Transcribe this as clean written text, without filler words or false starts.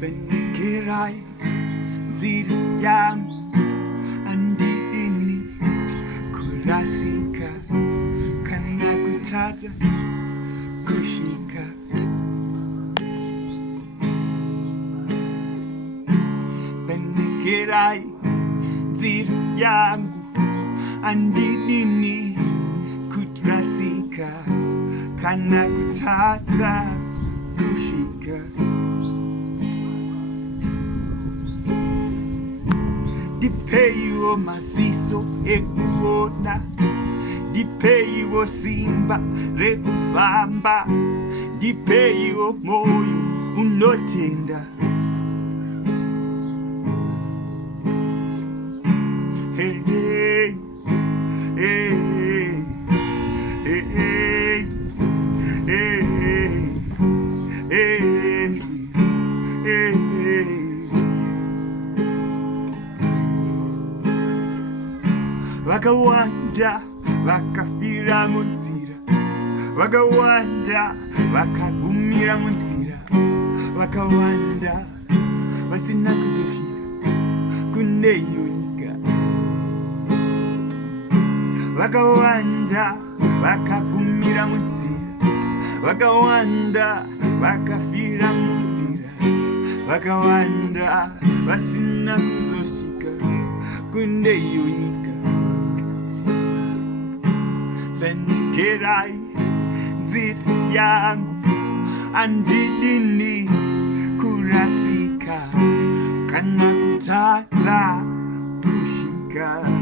Vhenekerai, Nzira yangu andidini kurasika kana kutata kushika. Vhenekerai, Nzira yangu andidini kurasika kana kutata kushika. Dipeyo maziso ekuona, dipeyo simba rekufamba, dipeyo moyo unotenda. Hey, hey, hey, hey, hey, hey, hey, hey. Vakawanda vakafira munzira, vakawanda vakagumira munzira, vakawanda vasina kuzofira kune iyo nyika. Vakawanda vakagumira munzira, vakawanda vakafira munzira, vakawanda vasina kuzofika kune iyo nyika. Vhenekerai, Nzira yangu andidini kurasika kana kutata kushika.